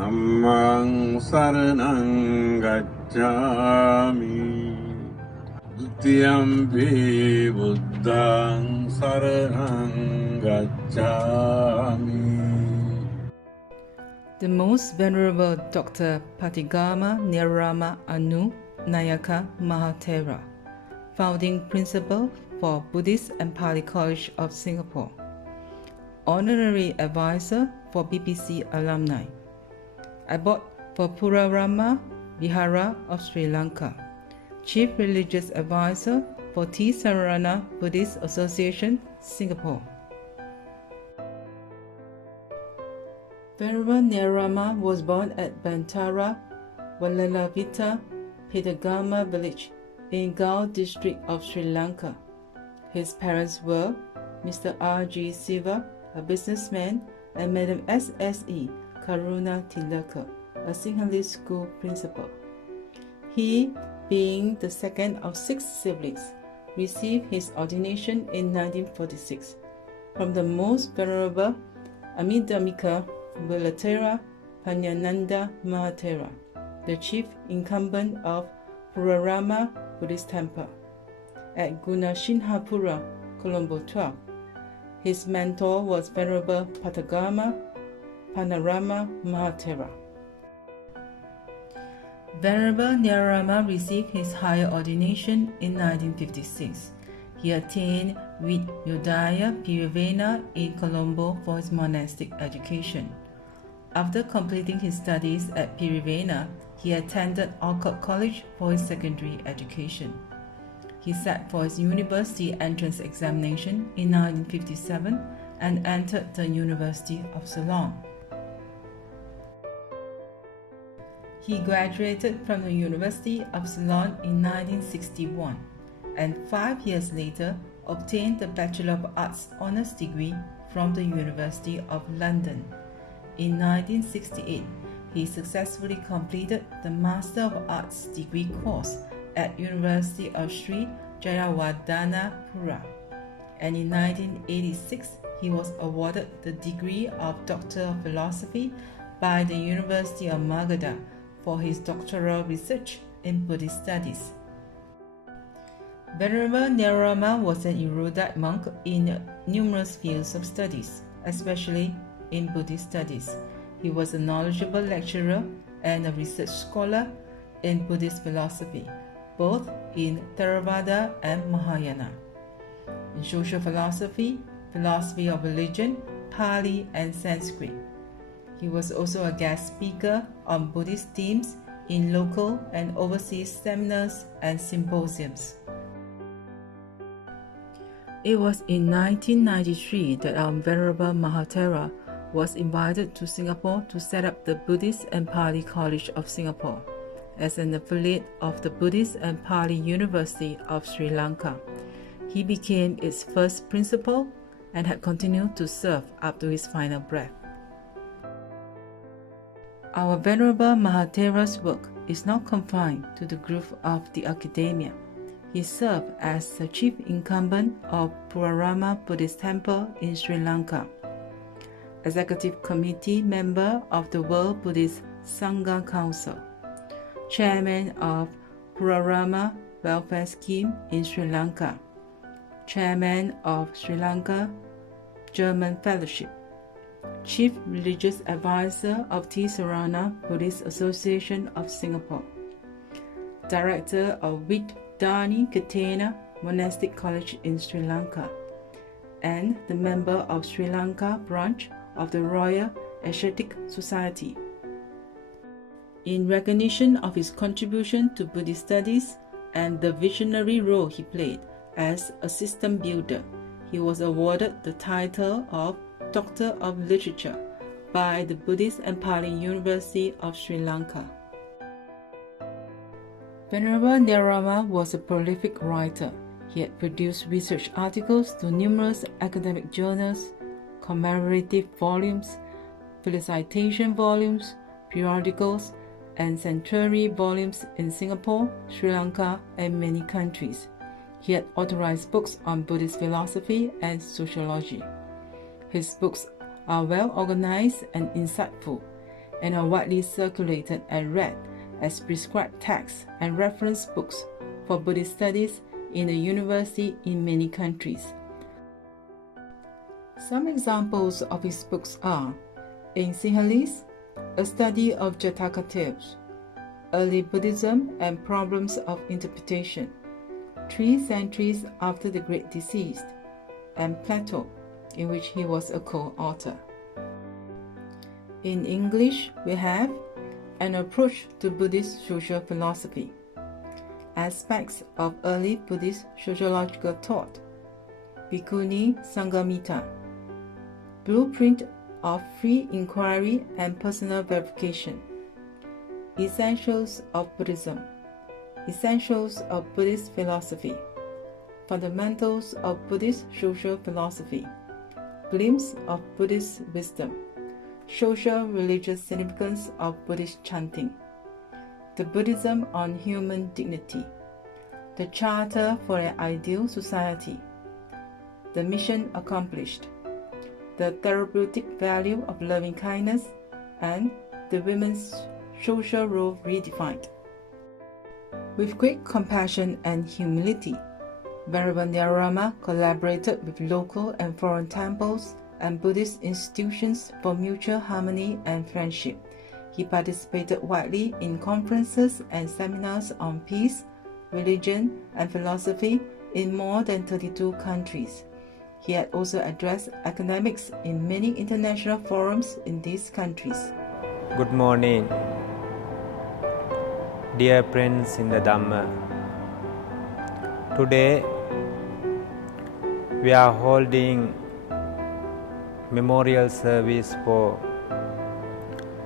Dhammang saranang gacchami. Dutiyampi buddhang saranang gacchami. The Most Venerable Dr. Pategama Gnanarama Anu Nayaka Mahathera, Founding Principal for Buddhist and Pali College of Singapore, Honorary Advisor for BBC Alumni, Abbot for Purarama Vihara of Sri Lanka, Chief Religious Advisor for Tisarana Buddhist Association, Singapore. Venerable Gnanarama was born at Bantara, Walalavita, Pategama village in Galle district of Sri Lanka. His parents were Mr. R.G. Siva, a businessman, and Madam S.S.E. Karuna Tilaka, a Sinhalese school principal. He, being the second of 6 siblings, received his ordination in 1946 from the Most Venerable Amitabhika Velatera Panyananda Mahathera, the chief incumbent of Purarama Buddhist Temple at Gunashinhapura, Colombo 12. His mentor was Venerable Pategama Gnanarama Mahathera. Venerable Gnanarama received his higher ordination in 1956. He attained Vidyodaya Pirivena in Colombo for his monastic education. After completing his studies at Pirivena, he attended Alcott College for his secondary education. He sat for his university entrance examination in 1957 and entered the University of Ceylon. He graduated from the University of Ceylon in 1961 and 5 years later obtained the Bachelor of Arts Honours degree from the University of London. In 1968, he successfully completed the Master of Arts degree course at University of Sri Jayawardenepura, and in 1986 he was awarded the degree of Doctor of Philosophy by the University of Magadha for his doctoral research in Buddhist studies. Venerable Gnanarama was an erudite monk in numerous fields of studies, especially in Buddhist studies. He was a knowledgeable lecturer and a research scholar in Buddhist philosophy, both in Theravada and Mahayana. In social philosophy, philosophy of religion, Pali and Sanskrit. He was also a guest speaker on Buddhist themes in local and overseas seminars and symposiums. It was in 1993 that our Venerable Mahathera was invited to Singapore to set up the Buddhist and Pali College of Singapore as an affiliate of the Buddhist and Pali University of Sri Lanka. He became its first principal and had continued to serve up to his final breath. Our Venerable Mahathera's work is not confined to the group of the academia. He served as the chief incumbent of Purarama Buddhist Temple in Sri Lanka, Executive Committee member of the World Buddhist Sangha Council, Chairman of Purarama Welfare Scheme in Sri Lanka, Chairman of Sri Lanka German Fellowship, Chief Religious Advisor of Tisarana Buddhist Association of Singapore, Director of Vidyodaya Kirtana Monastic College in Sri Lanka, and the member of Sri Lanka branch of the Royal Asiatic Society. In recognition of his contribution to Buddhist studies and the visionary role he played as a system builder, he was awarded the title of Doctor of Literature by the Buddhist and Pali University of Sri Lanka. Venerable Gnanarama was a prolific writer. He had produced research articles to numerous academic journals, commemorative volumes, felicitation volumes, periodicals, and centenary volumes in Singapore, Sri Lanka, and many countries. He had authorized books on Buddhist philosophy and sociology. His books are well organized and insightful. and are widely circulated and read as prescribed texts and reference books for Buddhist studies in the university in many countries. Some examples of his books are in Sinhalese, A Study of Jatakatevas, Early Buddhism and Problems of Interpretation, 3 centuries after the Great Deceased, and Plato, in which he was a co-author. In English, we have An Approach to Buddhist Social Philosophy, Aspects of Early Buddhist Sociological Thought, Bhikkhuni Sangamita, Blueprint of Free Inquiry and Personal Verification, Essentials of Buddhism, Essentials of Buddhist Philosophy, Fundamentals of Buddhist Social Philosophy, Glimpse of Buddhist Wisdom, Social Religious Significance of Buddhist Chanting, The Buddhism on Human Dignity, The Charter for an Ideal Society, The Mission Accomplished, The Therapeutic Value of Loving Kindness, and The Women's Social Role Redefined. With great compassion and humility, Venerable Gnanarama collaborated with local and foreign temples and Buddhist institutions for mutual harmony and friendship. He participated widely in conferences and seminars on peace, religion, and philosophy in more than 32 countries. He had also addressed academics in many international forums in these countries. Good morning, dear friends in the Dhamma. Today, we are holding memorial service for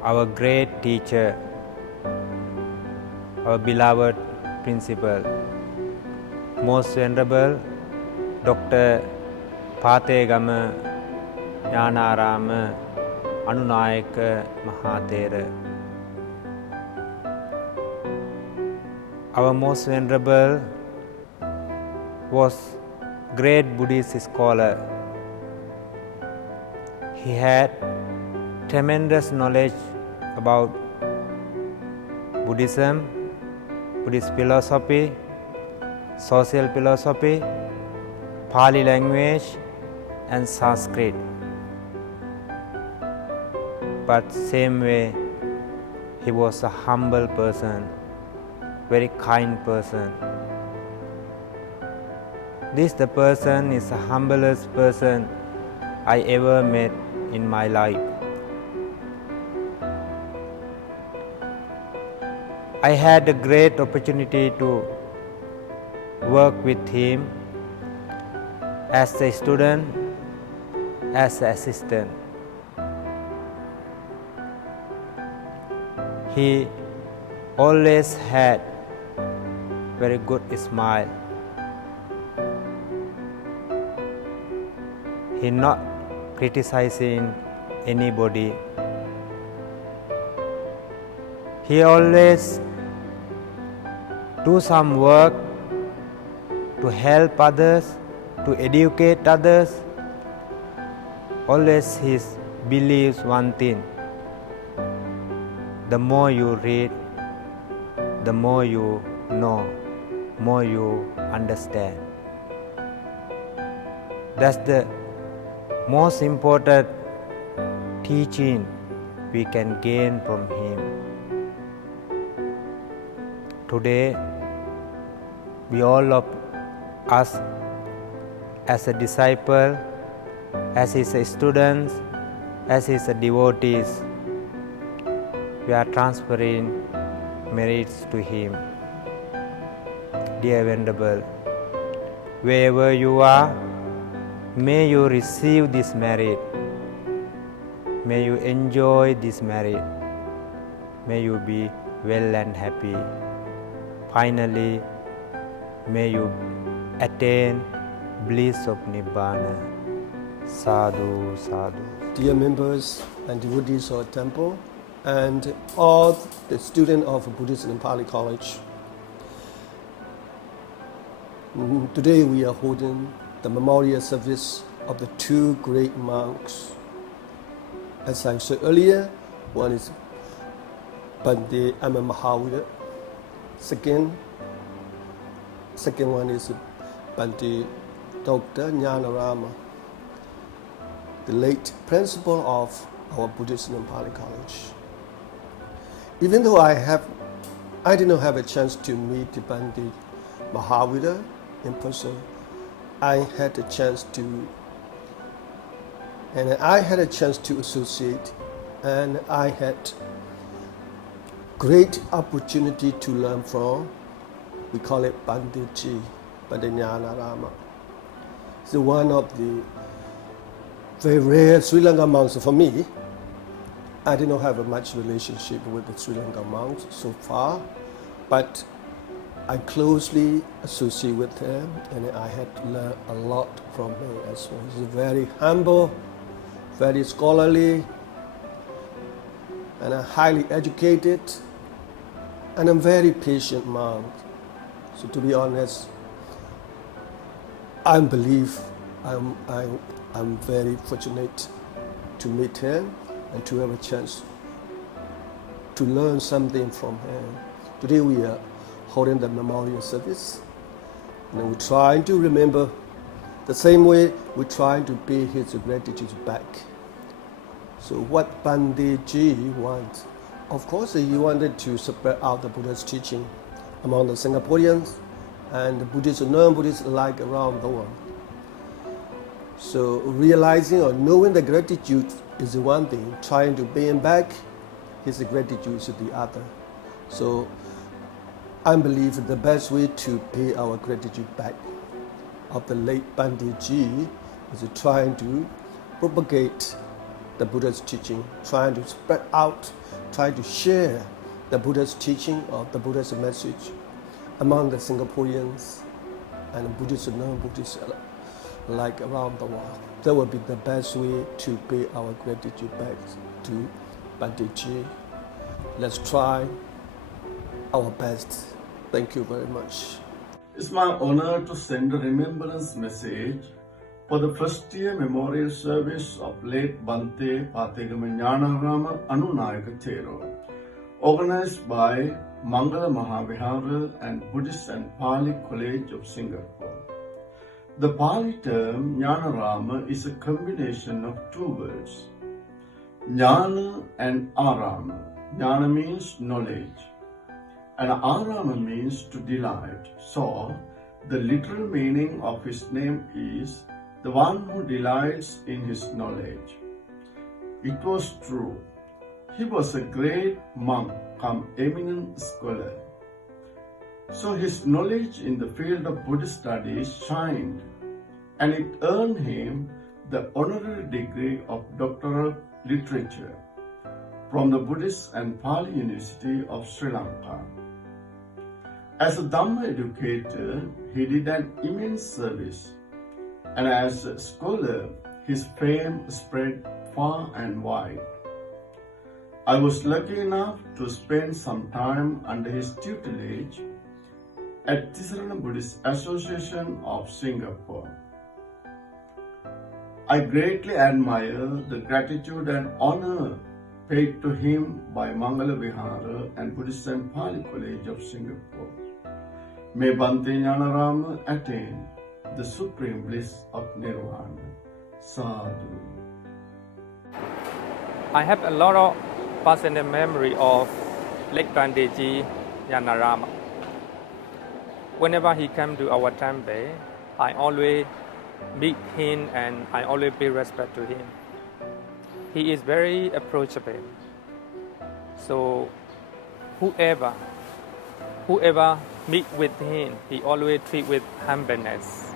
our great teacher, our beloved principal, Most Venerable Dr. Pategama Gnanarama Anunayaka Mahathera. Our Most Venerable was great Buddhist scholar. He had tremendous knowledge about Buddhism, Buddhist philosophy, social philosophy, Pali language, and Sanskrit. But same way, he was a humble person, very kind person. The person is the humblest person I ever met in my life. I had a great opportunity to work with him as a student, as an assistant. He always had very good smile. He not criticizing anybody. He always do some work to help others, to educate others. Always he believes one thing: the more you read, the more you know, more you understand. That's the most important teaching we can gain from him. Today, we all of us as a disciple, as his students, as his devotees, we are transferring merits to him. Dear Venerable, wherever you are, may you receive this merit. May you enjoy this merit. May you be well and happy. Finally, may you attain bliss of Nibbana. Sadhu, sadhu. Dear members and devotees of the temple, and all the students of Buddhist and Pali College, today we are holding the memorial service of the 2 great monks. As I said earlier, one is Bante Mahavira. Second one is Bante Dr. Gnanarama, the late principal of our Buddhist and Pali College. Even though I did not have a chance to meet Bante Mahavira in person, I had a chance to associate, and I had great opportunity to learn from. We call it Bante Gnanarama. It's one of the very rare Sri Lankan monks for me. I did not have a much relationship with the Sri Lankan monks so far, but I closely associate with him, and I had to learn a lot from him as well. He's very humble, very scholarly, and highly educated, and a very patient monk. So to be honest, I believe I'm very fortunate to meet him and to have a chance to learn something from him. Today we are holding the memorial service, and we're trying to remember the same way we're trying to pay his gratitude back. So what Bante Ji wants, of course he wanted to spread out the Buddha's teaching among the Singaporeans and the Buddhists and non-Buddhists alike around the world. So realizing or knowing the gratitude is one thing, trying to pay him back his gratitude is the other. So I believe the best way to pay our gratitude back of the late Bante Ji is trying to propagate the Buddha's teaching, trying to spread out, trying to share the Buddha's teaching or the Buddha's message among the Singaporeans and Buddhists and non-Buddhists like around the world. That would be the best way to pay our gratitude back to Bante Ji. Let's try our best. Thank you very much. It's my honor to send a remembrance message for the first year memorial service of late Bante Pategama Gnanarama Anunayaka Thero, organized by Mangala Mahavihara and Buddhist and Pali College of Singapore. The Pali term Gnanarama is a combination of two words, Jnana and Arama. Jnana means knowledge, and Arama means to delight. So, the literal meaning of his name is the one who delights in his knowledge. It was true. He was a great monk come eminent scholar. So his knowledge in the field of Buddhist studies shined, and it earned him the honorary degree of Doctor of Literature from the Buddhist and Pali University of Sri Lanka. As a Dhamma educator, he did an immense service, and as a scholar, his fame spread far and wide. I was lucky enough to spend some time under his tutelage at Tisarana Buddhist Association of Singapore. I greatly admire the gratitude and honor paid to him by Mangala Vihara and Buddhist and Pali College of Singapore. May Bante Gnanarama attain the supreme bliss of Nirvana. Sadhu. I have a lot of personal memory of late Bante Gnanarama. Whenever he came to our temple, I always meet him and I always pay respect to him. He is very approachable. So whoever meet with him, he always treat with humbleness.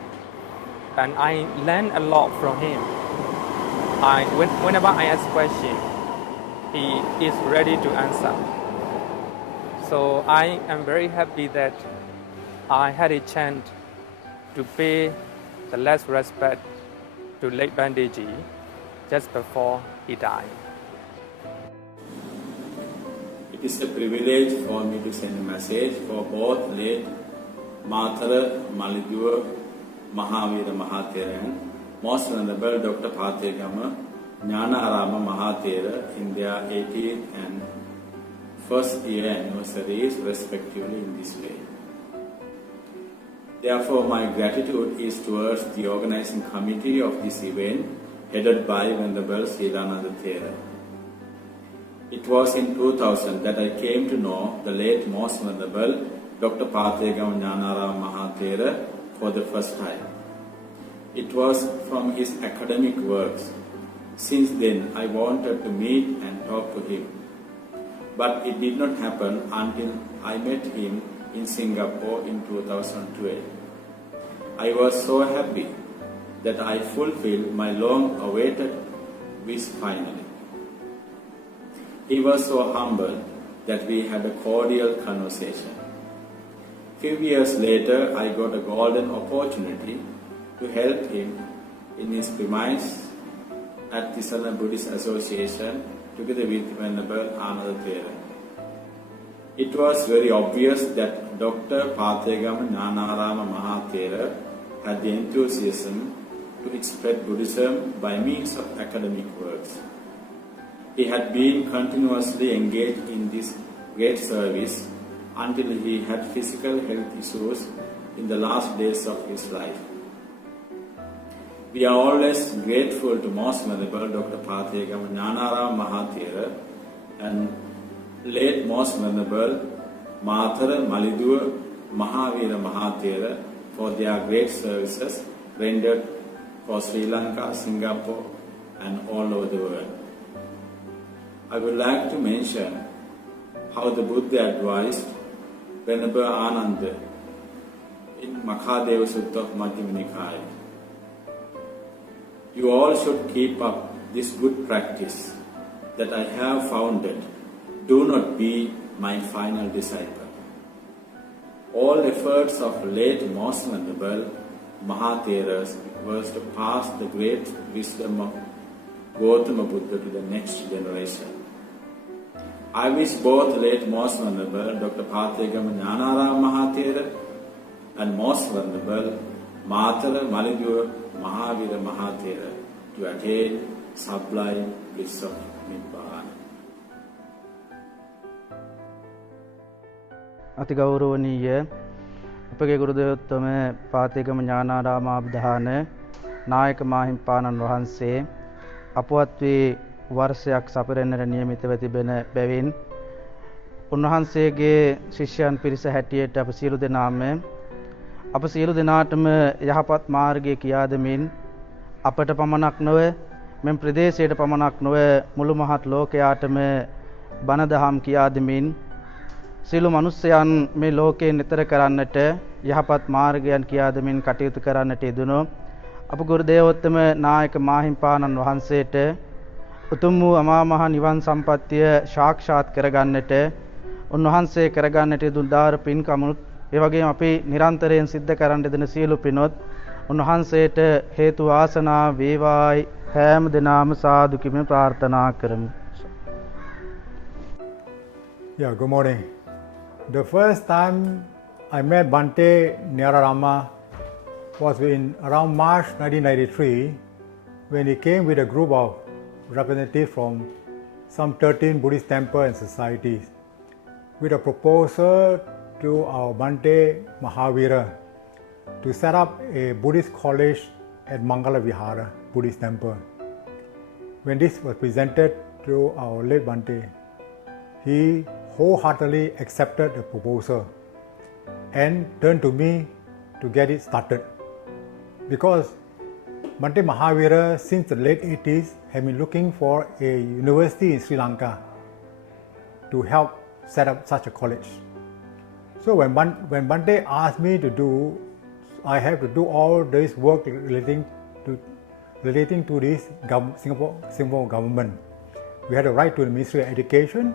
And I learn a lot from him. Whenever I ask questions, he is ready to answer. So I am very happy that I had a chance to pay the last respect to late Bante just before he died. It is a privilege for me to send a message for both late Mathara Maligua Mahavira Mahathera and Most Venerable Dr. Pategama Gnanarama Mahathera in their 80th and first year anniversaries respectively in this way. Therefore, my gratitude is towards the organizing committee of this event headed by Venerable Srilananda Thera. It was in 2000 that I came to know the late Most Venerable Dr. Pategama Gnanarama Thera for the first time. It was from his academic works. Since then, I wanted to meet and talk to him. But it did not happen until I met him in Singapore in 2012. I was so happy that I fulfilled my long-awaited wish finally. He was so humble that we had a cordial conversation. Few years later, I got a golden opportunity to help him in his premise at the Southern Buddhist Association together with Venerable Ananda Thera. It was very obvious that Dr. Pategama Gnanarama Mahathera had the enthusiasm to spread Buddhism by means of academic works. He had been continuously engaged in this great service until he had physical health issues in the last days of his life. We are always grateful to Most Venerable Dr. Pategama Gnanarama Mahathera and late Most Venerable Mathara Maliduwa Mahavira Mahathera for their great services rendered for Sri Lanka, Singapore and all over the world. I would like to mention how the Buddha advised Venerable Ananda in Makadeva Sutta of Majjhima Nikaya. You all should keep up this good practice that I have founded. Do not be my final disciple. All efforts of late Most Venerable Mahatheras was to pass the great wisdom of Gautama Buddha to the next generation. I wish both late Most Venerable Dr. Pategama Gnanarama Mahathera and Most Venerable Mathara Maliduwa Mahavira Mahathera to attain sublime bliss of Nibbana. අතිගෞරවනීය අපගේ ගුරුදේවෝත්තම පාතේගම ඥානාරාම අවධාන නායක මාහිම්පාණන් වහන්සේ අපවත් වී වර්ෂයක් සපිරෙන්නට නියමිතව තිබෙන බැවින් උන්වහන්සේගේ ශිෂ්‍යයන් පිරිස හැටියට අප සියලු දෙනාම අප සියලු දෙනාටම යහපත් මාර්ගය කියා දෙමින් අපට පමණක් නොව මෙම ප්‍රදේශයට පමණක් නොව මුළු මහත් ලෝකයාටම බණ දහම් කියා දෙමින් සියලු මනුස්සයන් මේ ලෝකේ නිතර කරන්නට යහපත් මාර්ගයන් කියා දෙමින් කටයුතු කරන්නට යෙදුණු අප ගුරුදේවෝත්තම නායක මාහිම්පාණන් වහන්සේට උතුම් වූ අමා මහ නිවන් සම්පත්තිය සාක්ෂාත් කරගන්නට උන්වහන්සේ කරගන්නට යෙදුණු උදාර පින්කමුත් ඒ වගේම අපි නිරන්තරයෙන් සිද්ධ කරන්න දෙන සියලු පිනොත් උන්වහන්සේට හේතු වාසනා වේවායි හැම දිනම සාදු කිමින් ප්‍රාර්ථනා කරමු. Yeah, good morning. The first time I met Bhante Gnanarama was in around March 1993 when he came with a group of representatives from some 13 Buddhist temples and societies with a proposal to our Bhante Mahavira to set up a Buddhist college at Mangala Vihara Buddhist temple. When this was presented to our late Bhante, he wholeheartedly accepted the proposal and turned to me to get it started. Because Bhante Mahavira since the late 80s had been looking for a university in Sri Lanka to help set up such a college. So when Bhante asked me to do, I have to do all this work relating to this Singapore government. We had to write to the Ministry of Education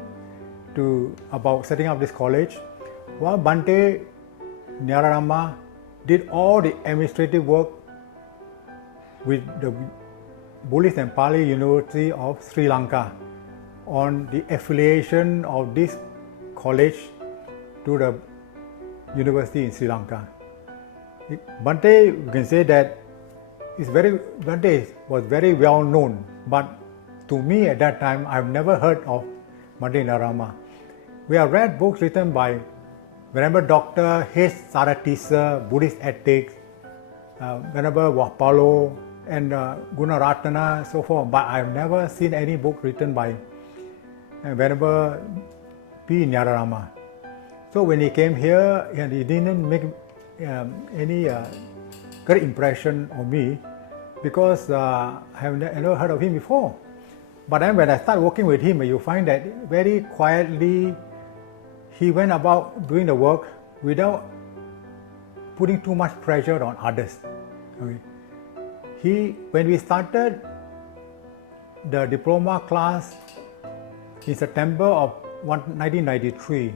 about setting up this college, while Bhante Gnanarama did all the administrative work with the Buddhist and Pali University of Sri Lanka on the affiliation of this college to the university in Sri Lanka. Bhante, you can say that Bhante was very well known, but to me at that time, I've never heard of Bhante Gnanarama. We have read books written by Venerable Dr. H. Saratissa, Buddhist Ethics, Venerable Wapalo, and Gunaratana, so forth. But I've never seen any book written by Venerable P. Gnanarama. So when he came here, and he didn't make any great impression on me because I have never heard of him before. But then when I start working with him, you find that very quietly he went about doing the work without putting too much pressure on others. Okay. When we started the diploma class in September of 1993,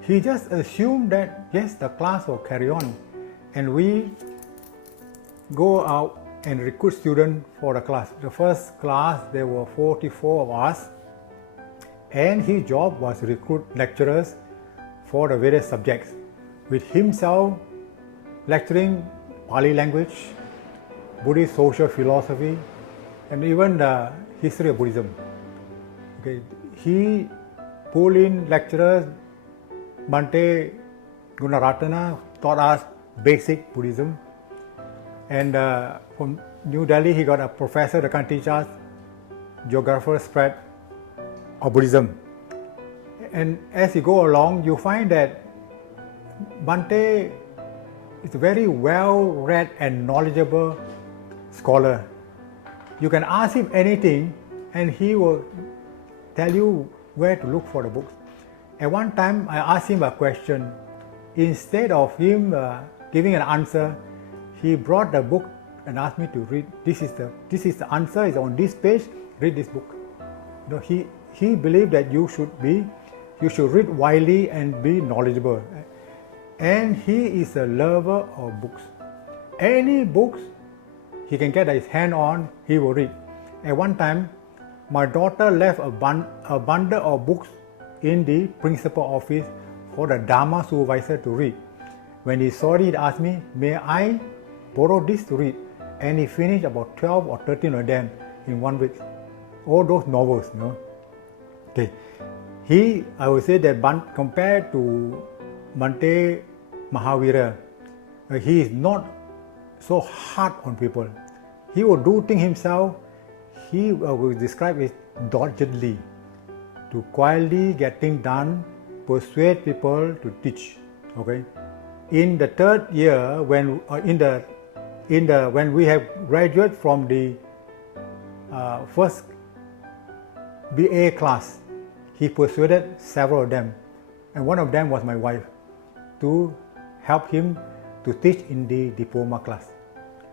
he just assumed that yes, the class will carry on, and we go out and recruit students for the class. The first class, there were 44 of us, and his job was to recruit lecturers for the various subjects, with himself lecturing Pali language, Buddhist social philosophy, and even the history of Buddhism. Okay. He pulled in lecturers. Bhante Gunaratana taught us basic Buddhism, and from New Delhi he got a professor that can teach us geographical spread of Buddhism. And as you go along, you find that Bhante is a very well-read and knowledgeable scholar. You can ask him anything and he will tell you where to look for the books. At one time, I asked him a question. Instead of him giving an answer, he brought the book and asked me to read. This is the answer. It's on this page. Read this book. You know, he believed that you should read widely and be knowledgeable. And he is a lover of books. Any books he can get his hand on, he will read. At one time, my daughter left a bundle of books in the principal office for the Dharma supervisor to read. When he saw it, he asked me, may I borrow this to read? And he finished about 12 or 13 of them in 1 week. All those novels, you know. Okay. I would say that compared to Bhante Mahavira, he is not so hard on people. He will do things himself. He will describe it doggedly, to quietly get things done, persuade people to teach. Okay. In the third year, when we have graduated from the first BA class, he persuaded several of them, and one of them was my wife, to help him to teach in the diploma class.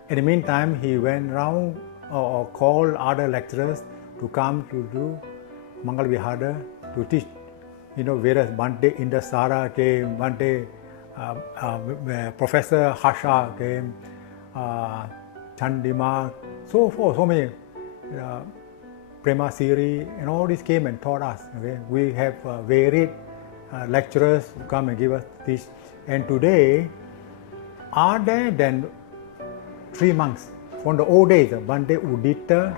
In the meantime, he went around or called other lecturers to come to do Mangal Vihara to teach. You know, various Bhante Indasara came, Bhante Professor Harsha came, Chandima, so forth, so many. Prema Siri, and all this came and taught us. Okay? We have varied lecturers who come and give us this. And today, other than 3 months, from the old days, Bhante Udita,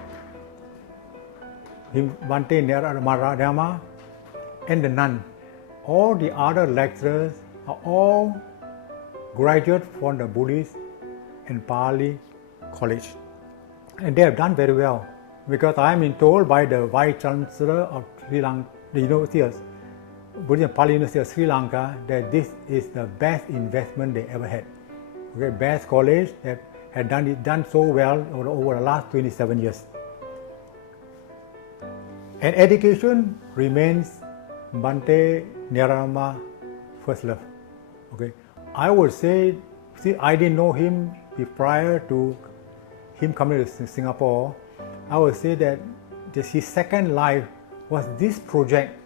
Bhante Gnanarama, and the nun, all the other lecturers are all graduates from the Buddhist and Pali college. And they have done very well, because I am told by the Vice Chancellor of Sri Lanka, the University of Buddhist Pali University of Sri Lanka, that this is the best investment they ever had. Okay, best college that had done so well over the last 27 years. And education remains Bhante Gnanarama first love. Okay, I would say, see, I didn't know him prior to him coming to Singapore. I would say that his second life was this project,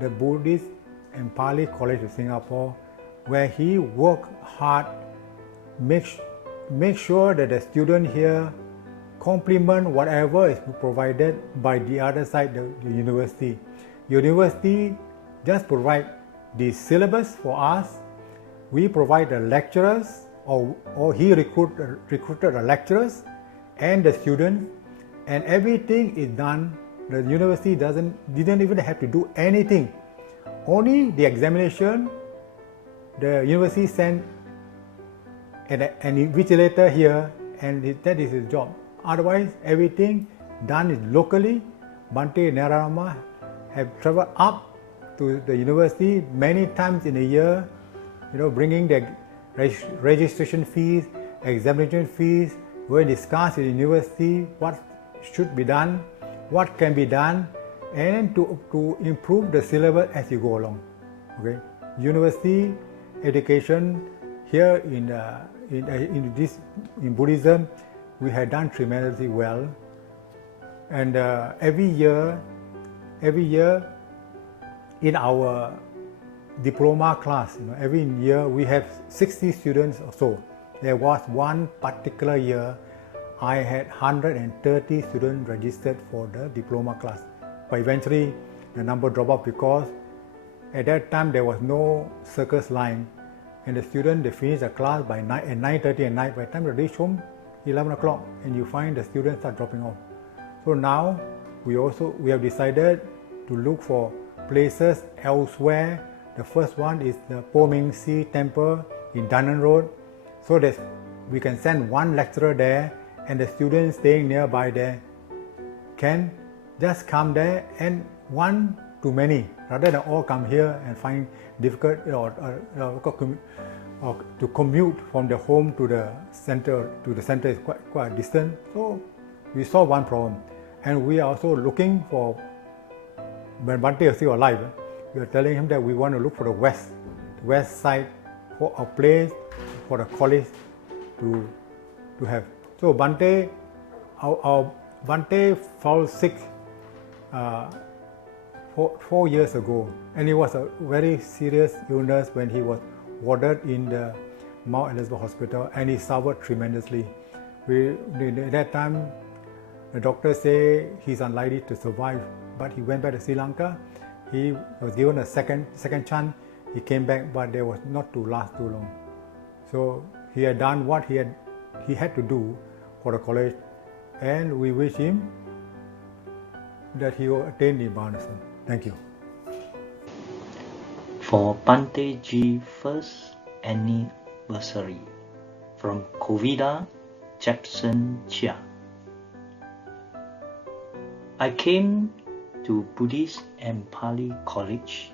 the Buddhist and Pali College of Singapore, where he worked hard, make sure that the student here complement whatever is provided by the other side, the university. University just provide the syllabus for us. We provide the lecturers, or he recruited the lecturers and the students, and everything is done. The university didn't even have to do anything. only the examination, the university sent an invigilator here, and that is his job. Otherwise, everything done is locally. Bhante Gnanarama have travelled up to the university many times in a year, bringing the registration fees, examination fees, we discuss in the university what should be done, what can be done, and to improve the syllabus as you go along. Okay, university education here in Buddhism, we have done tremendously well, and every year in our diploma class, every year we have 60 students or so. There was one particular year I had 130 students registered for the diploma class, but eventually the number dropped off because at that time there was no circus line, and the students, they finish the class by at 9:30 at night. By the time they reach home, 11 o'clock, and you find the students start dropping off. So now we have decided to look for places elsewhere. The first one is the Po Ming Si Temple in Dunnan Road, so that we can send one lecturer there, and the students staying nearby there can just come there, and one to many, rather than all come here and find difficult or to commute from the home to the center. Is quite distant. So we solved one problem, and we are also looking for, when Bhante is still alive, we are telling him that we want to look for the west side for a place for the college to have. So Bhante, our Bhante fell sick 4 years ago, and it was a very serious illness when he was warded in the Mount Elizabeth Hospital, and he suffered tremendously. At that time, the doctor say he's unlikely to survive, but he went back to Sri Lanka. He was given a second chance. He came back, but there was not to last too long. So he had done what he had to do for the college, and we wish him that he will attain Nibbana. Thank you. For Bhante G first anniversary, from Kovida Jepson Chia. I came to Buddhist and Pali College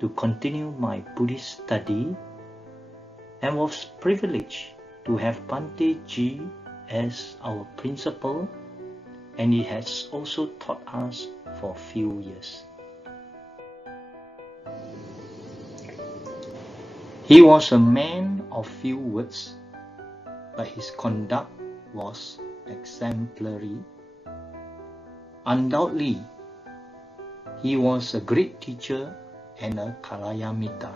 to continue my Buddhist study, and was privileged to have Bhante G as our principal, and he has also taught us for a few years. He was a man of few words, but his conduct was exemplary. Undoubtedly, he was a great teacher and a Kalyamita,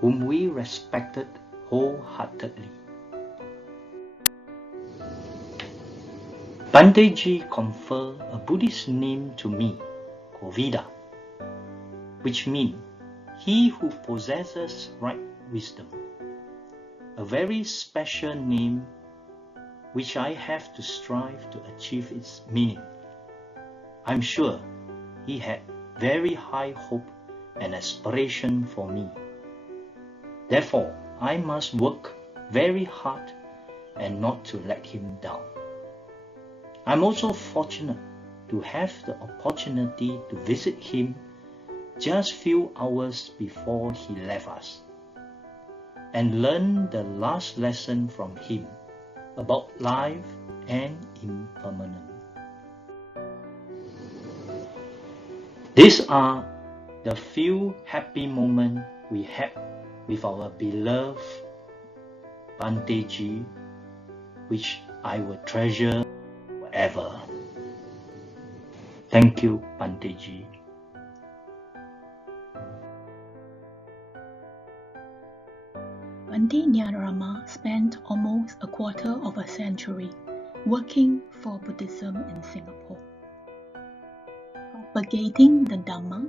whom we respected wholeheartedly. Bhante Ji conferred a Buddhist name to me, Kovida, which means he who possesses right wisdom, a very special name which I have to strive to achieve its meaning. I'm sure he had very high hope and aspiration for me. Therefore, I must work very hard and not to let him down. I'm also fortunate to have the opportunity to visit him just few hours before he left us, and learn the last lesson from him about life and impermanence. These are the few happy moments we had with our beloved Bhante Ji, which I will treasure forever. Thank you, Bhante Ji. Bhante Gnanarama spent almost a quarter of a century working for Buddhism in Singapore, propagating the Dhamma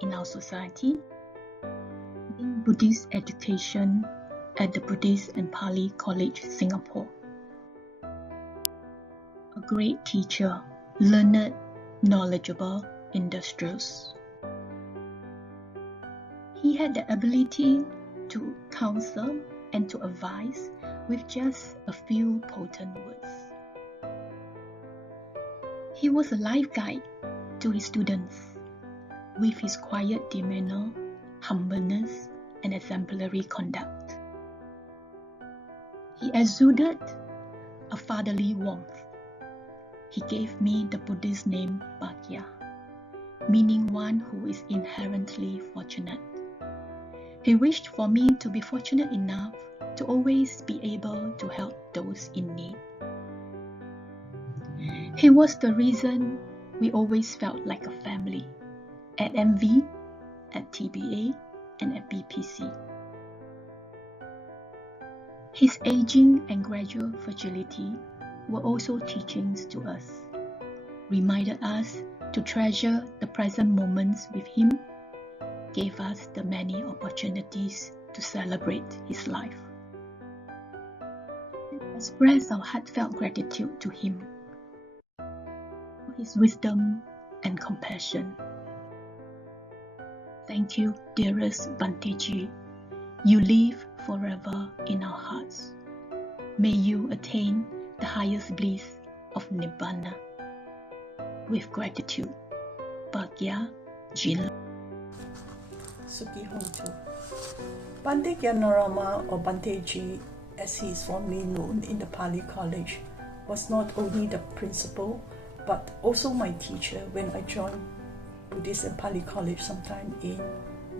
in our society, in Buddhist education at the Buddhist and Pali College, Singapore. A great teacher, learned, knowledgeable, industrious. He had the ability to counsel and to advise with just a few potent words. He was a life guide to his students with his quiet demeanor, humbleness, and exemplary conduct. He exuded a fatherly warmth. He gave me the Buddhist name Bhagya, meaning one who is inherently fortunate. He wished for me to be fortunate enough to always be able to help those in need. He was the reason we always felt like a family at MV, at TBA, and at BPC. His aging and gradual fragility were also teachings to us, reminded us to treasure the present moments with him, gave us the many opportunities to celebrate his life. We express our heartfelt gratitude to him for his wisdom and compassion. Thank you, dearest Bhante Ji. You live forever in our hearts. May you attain the highest bliss of Nibbana. With gratitude, Bhagya Jin. Suki Hontu. Bhante Gnanarama, or Bhante Ji, as he is formerly known in the Pali College, was not only the principal but also my teacher when I joined Buddhist and Pali College sometime in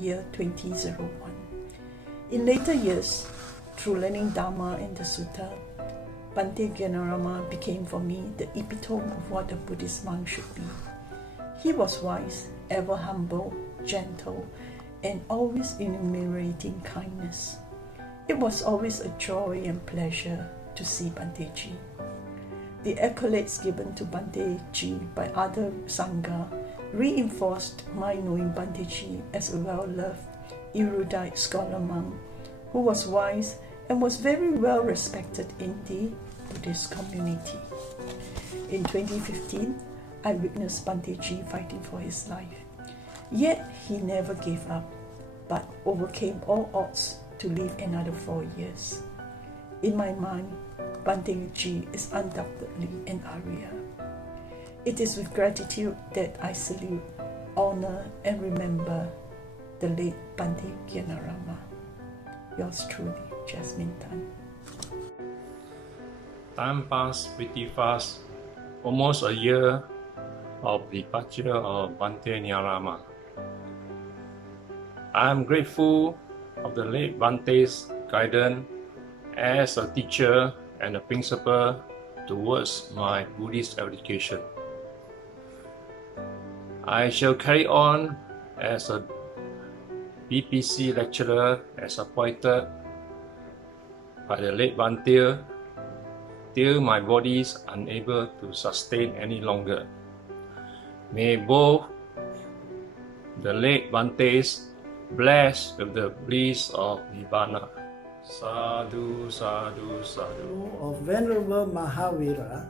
year 2001. In later years, through learning Dharma and the Sutta, Bhante Gnanarama became for me the epitome of what a Buddhist monk should be. He was wise, ever humble, gentle, and always enumerating kindness. It was always a joy and pleasure to see Bhante Ji. The accolades given to Bhante Ji by other Sangha reinforced my knowing Bhante Ji as a well-loved, erudite scholar monk who was wise and was very well respected in the Buddhist community. In 2015, I witnessed Bhante Ji fighting for his life. Yet he never gave up, but overcame all odds to live another 4 years. In my mind, Bhante Ji is undoubtedly an Arya. It is with gratitude that I salute, honor, and remember the late Bhante Gnanarama. Yours truly, Jasmine Tan. Time passed pretty fast, almost a year of departure of Bhante Gnanarama. I am grateful of the late Bhante's guidance as a teacher and a principal towards my Buddhist education. I shall carry on as a BPC lecturer as appointed by the late Bhante till my body is unable to sustain any longer. May both the late Bhantes blessed with the bliss of Nibbana. Sadhu, sadhu, sadhu. Of Venerable Mahavira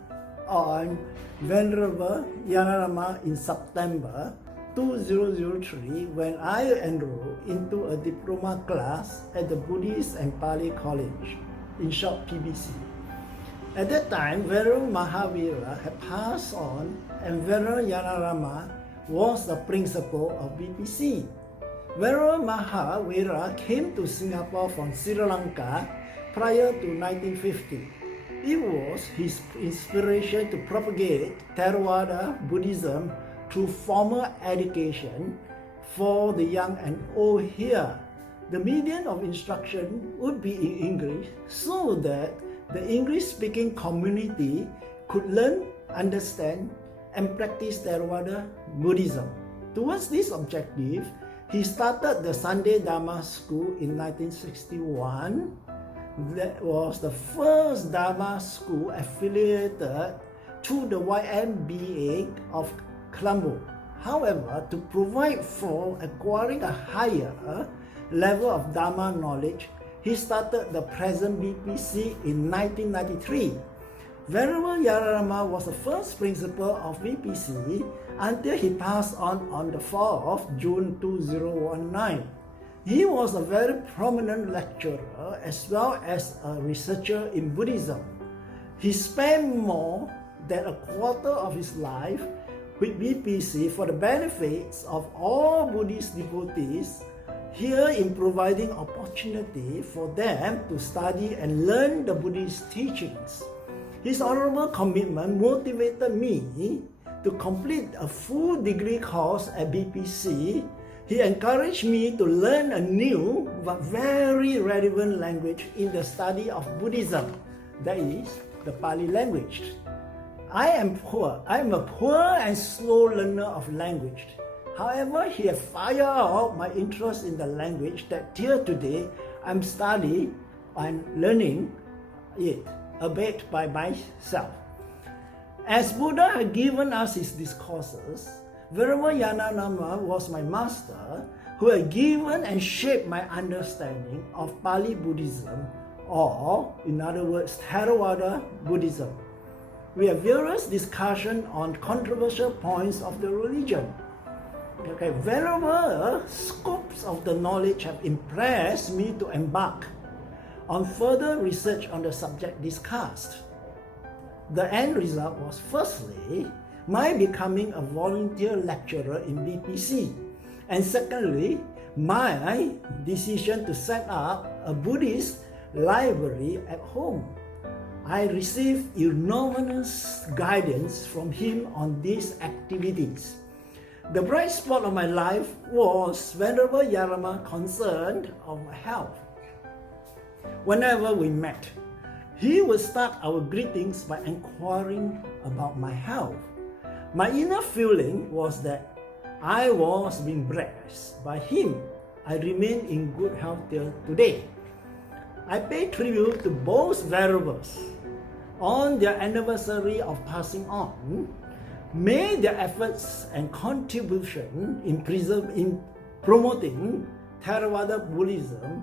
on Venerable Gnanarama in September 2003 when I enrolled into a diploma class at the Buddhist and Pali College, in short PBC. At that time, Venerable Mahavira had passed on and Venerable Gnanarama was the principal of BPC. Venerable Mahavira came to Singapore from Sri Lanka prior to 1950. It was his inspiration to propagate Theravada Buddhism through formal education for the young and old here. The medium of instruction would be in English so that the English-speaking community could learn, understand, and practice Theravada Buddhism. Towards this objective, he started the Sunday Dharma School in 1961. That was the first Dharma school affiliated to the YMBA of Colombo. However, to provide for acquiring a higher level of Dharma knowledge, he started the present BPC in 1993. Venerable Gnanarama was the first principal of BPC until he passed on the 4th of June 2019. He was a very prominent lecturer as well as a researcher in Buddhism. He spent more than a quarter of his life with VPC for the benefits of all Buddhist devotees, here in providing opportunity for them to study and learn the Buddhist teachings. His honorable commitment motivated me to complete a full degree course at BPC. He encouraged me to learn a new but very relevant language in the study of Buddhism, that is, the Pali language. I am a poor and slow learner of language. However, he has fired out my interest in the language that till today I'm studying and learning it a bit by myself. As Buddha had given us his discourses, Venerable Gnanarama was my master who had given and shaped my understanding of Pali Buddhism, or in other words, Theravada Buddhism. We have various discussions on controversial points of the religion. Venerable scopes of the knowledge have impressed me to embark on further research on the subject discussed. The end result was firstly, my becoming a volunteer lecturer in BPC, and secondly, my decision to set up a Buddhist library at home. I received enormous guidance from him on these activities. The bright spot of my life was Venerable Gnanarama concerned of my health. Whenever we met, he would start our greetings by inquiring about my health. My inner feeling was that I was being blessed by him. I remain in good health till today. I pay tribute to both venerables on their anniversary of passing on. May their efforts and contribution in promoting Theravada Buddhism,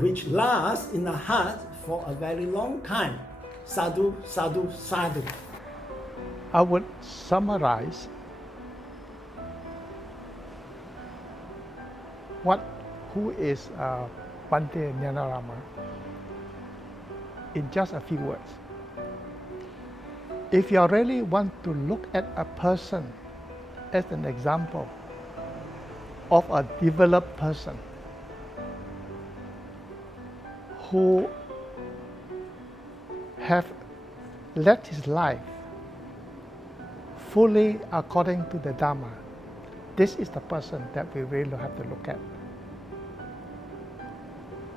which lasts in the heart for a very long time. Sadhu, sadhu, sadhu. I would summarize who is Bhante Gnanarama in just a few words. If you really want to look at a person as an example of a developed person who have led his life fully according to the Dharma, this is the person that we really have to look at.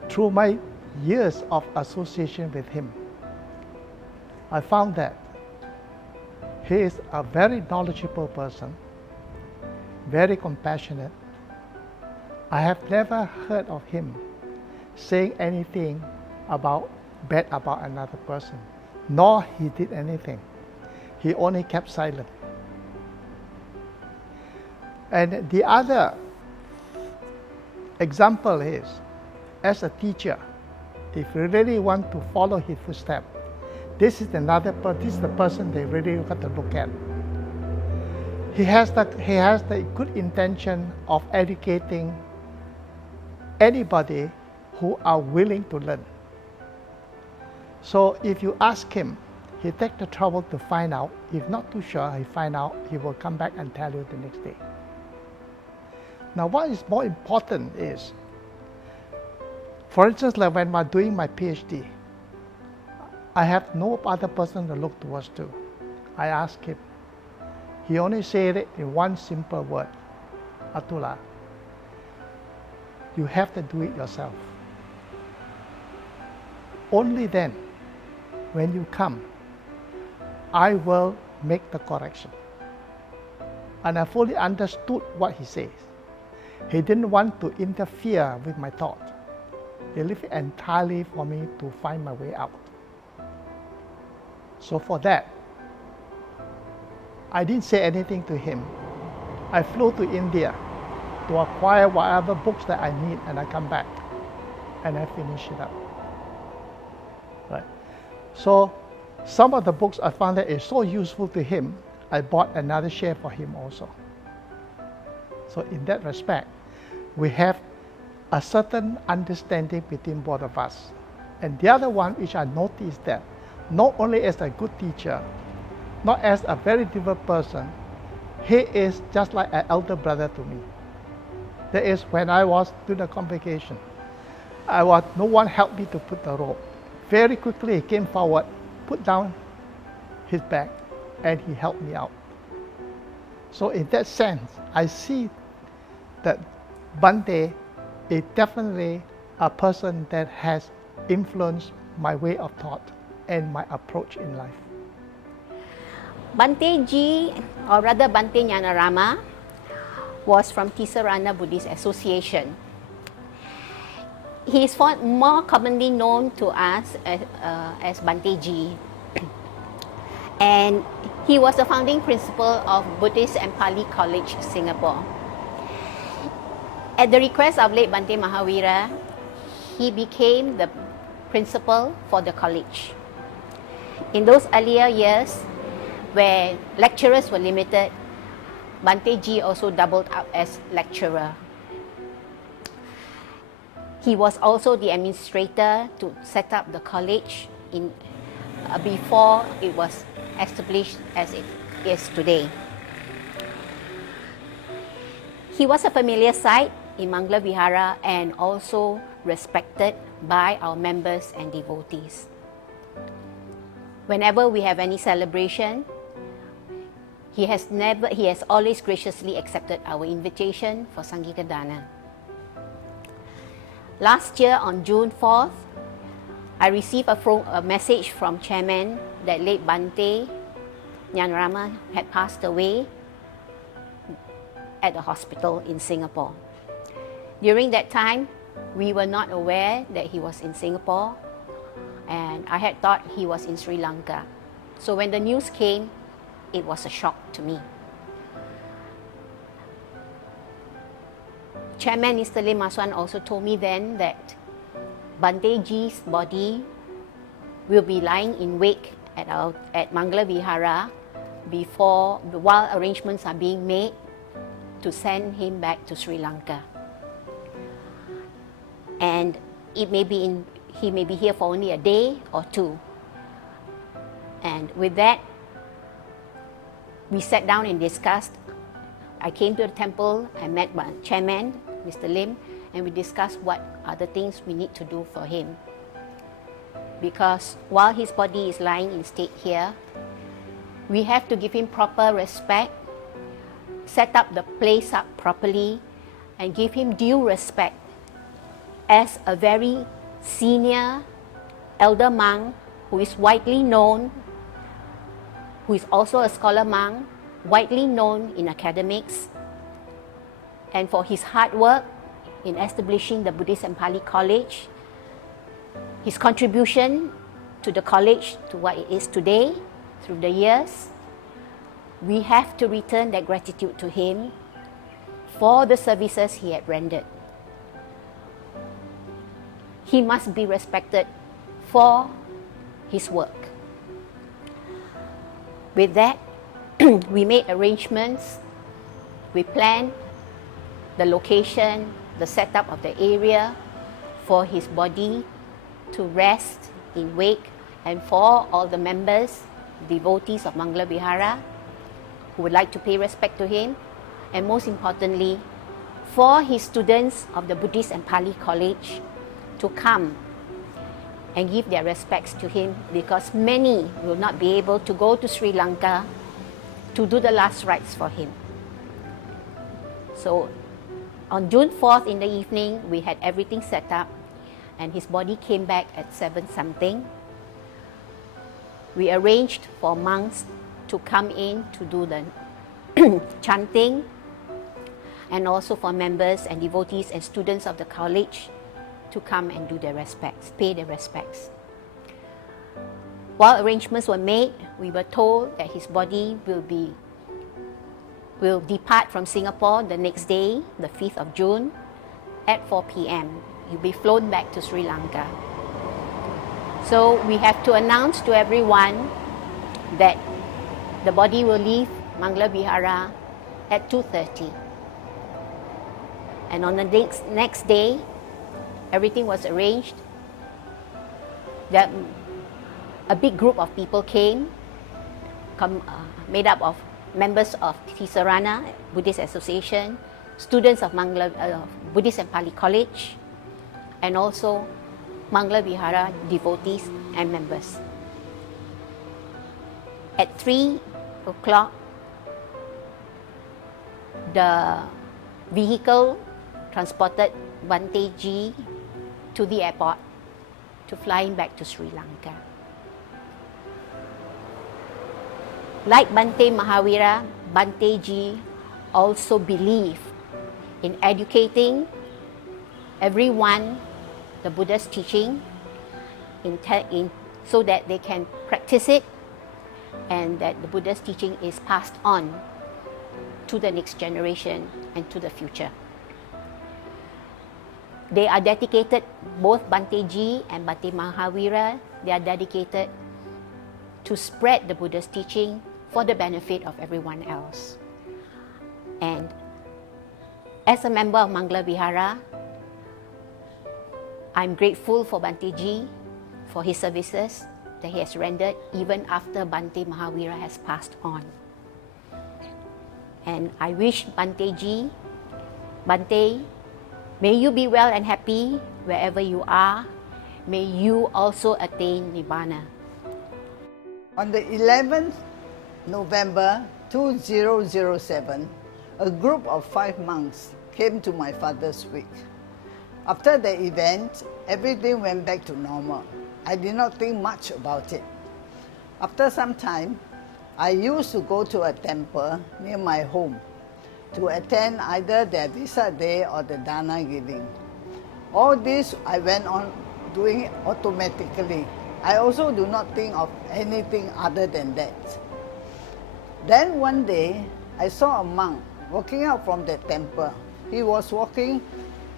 Through my years of association with him, I found that he is a very knowledgeable person, very compassionate. I have never heard of him saying anything bad about another person, nor he did anything. He only kept silent. And the other example is, as a teacher, if you really want to follow his footsteps, this is the person they really got to look at. He has the good intention of educating anybody who are willing to learn. So if you ask him, he take the trouble to find out. If not too sure, he find out, he will come back and tell you the next day. Now what is more important is, for instance, like when I'm doing my PhD, I have no other person to look towards to. I ask him. He only said it in one simple word, Atula, you have to do it yourself. Only then, when you come, I will make the correction. And I fully understood what he says. He didn't want to interfere with my thought. He left it entirely for me to find my way out. So for that, I didn't say anything to him. I flew to India to acquire whatever books that I need, and I come back and I finish it up. Right. So some of the books I found that is so useful to him, I bought another share for him also. So in that respect, we have a certain understanding between both of us. And the other one which I noticed that not only as a good teacher, not as a very different person, he is just like an elder brother to me. That is, when I was doing the convocation, no one helped me to put the rope. Very quickly he came forward, put down his bag, and he helped me out. So in that sense, I see that Bante is definitely a person that has influenced my way of thought and my approach in life. Bante Ji, or rather Bante Gnanarama, was from Tisarana Buddhist Association. He is more commonly known to us as Bante Ji. And he was the founding principal of Buddhist and Pali College, Singapore. At the request of late Bante Mahavira, he became the principal for the college. In those earlier years, where lecturers were limited, Bante Ji also doubled up as lecturer. He was also the administrator to set up the college before it was established as it is today. He was a familiar sight in Mangala Vihara and also respected by our members and devotees. Whenever we have any celebration, he has always graciously accepted our invitation for Sangika Dana. Last year on June 4th, I received a message from Chairman that late Bante Gnanarama had passed away at the hospital in Singapore. During that time, we were not aware that he was in Singapore, and I had thought he was in Sri Lanka. So when the news came, it was a shock to me. Chairman Mr. Lim Maswan also told me then that Bante Ji's body will be lying in wake at Mangala Vihara while arrangements are being made to send him back to Sri Lanka. And he may be here for only a day or two. And with that, we sat down and discussed. I came to the temple, I met Chairman, Mr. Lim, and we discussed what are the things we need to do for him. Because while his body is lying in state here, we have to give him proper respect, set up the place up properly, and give him due respect as a very senior elder monk who is widely known, who is also a scholar monk, widely known in academics, and for his hard work in establishing the Buddhist and Pali College, his contribution to the college to what it is today through the years. We have to return that gratitude to him for the services he had rendered. He must be respected for his work. With that, we made arrangements. We planned the location, the setup of the area for his body to rest in wake, and for all the members, devotees of Mangala Vihara who would like to pay respect to him, and most importantly, for his students of the Buddhist and Pali College to come and give their respects to him, because many will not be able to go to Sri Lanka to do the last rites for him. So on June 4th in the evening, we had everything set up, and his body came back at 7 something. We arranged for monks to come in to do the chanting, and also for members and devotees and students of the college to come and do their respects, pay their respects. While arrangements were made, we were told that his body will depart from Singapore the next day, the 5th of June, at 4 p.m. He'll be flown back to Sri Lanka. So we have to announce to everyone that the body will leave Mangala Vihara at 2:30. And on the next day, everything was arranged. That a big group of people came, made up of members of Tisarana Buddhist Association, students of Buddhist and Pali College, and also Mangala Vihara devotees and members. At 3 o'clock, the vehicle transported Bhante Ji to the airport to fly him back to Sri Lanka. Like Bhante Mahavira, Bhante Ji also believed in educating everyone the Buddha's teaching so that they can practice it and that the Buddha's teaching is passed on to the next generation and to the future. They are dedicated, both Bhante Ji and Bhante Mahavira, they are dedicated to spread the Buddha's teaching for the benefit of everyone else. And as a member of Mangala Vihara, I'm grateful for Bhante Ji for his services that he has rendered even after Bhante Mahavira has passed on. And I wish Bhante Ji, Bhante, may you be well and happy wherever you are. May you also attain Nibbana. On the 11th November 2007, a group of 5 monks came to my father's wake. After the event, everything went back to normal. I did not think much about it. After some time, I used to go to a temple near my home to attend either their Vesak Day or the Dana giving. All this I went on doing automatically. I also do not think of anything other than that. Then one day, I saw a monk walking out from the temple. He was walking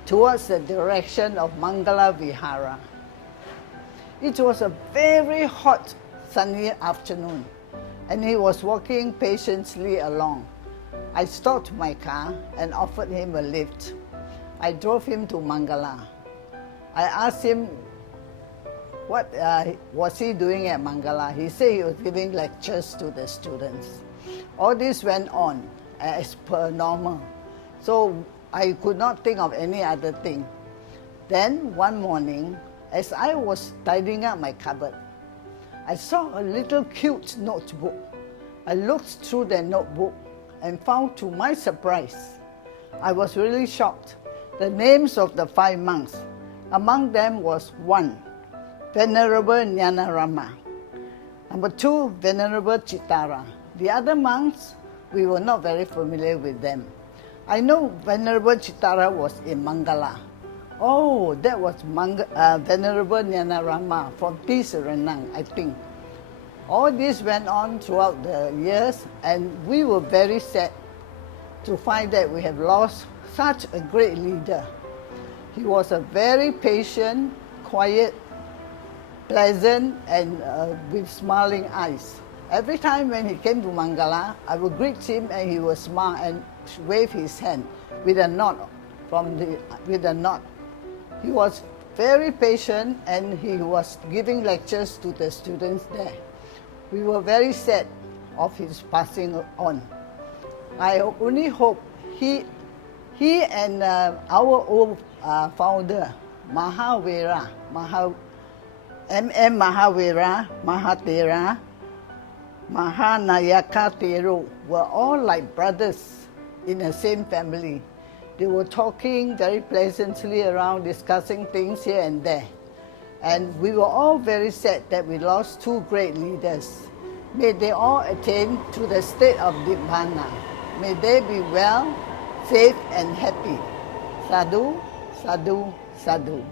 towards the direction of Mangala Vihara. It was a very hot, sunny afternoon, and he was walking patiently along. I stopped my car and offered him a lift. I drove him to Mangala. I asked him what was he doing at Mangala. He said he was giving lectures to the students. All this went on as per normal, so I could not think of any other thing. Then one morning, as I was tidying up my cupboard, I saw a little cute notebook. I looked through the notebook and found, to my surprise, I was really shocked, the names of the 5 monks. Among them was 1, Venerable Gnanarama. Number 2, Venerable Chittara. The other monks, we were not very familiar with them. I know Venerable Chittara was in Mangala. Oh, that was Venerable Gnanarama from Tisarana, I think. All this went on throughout the years, and we were very sad to find that we have lost such a great leader. He was a very patient, quiet, pleasant, and with smiling eyes. Every time when he came to Mangala, I would greet him and he would smile and wave his hand with a nod. He was very patient and he was giving lectures to the students there. We were very sad of his passing on. I only hope he and our old founder, Mahavira, M.M. Mahavira, Mahatera, Mahanayaka Tero were all like brothers in the same family. They were talking very pleasantly around, discussing things here and there. And we were all very sad that we lost 2 great leaders. May they all attain to the state of Nibbana. May they be well, safe and happy. Sadhu, sadhu, sadhu.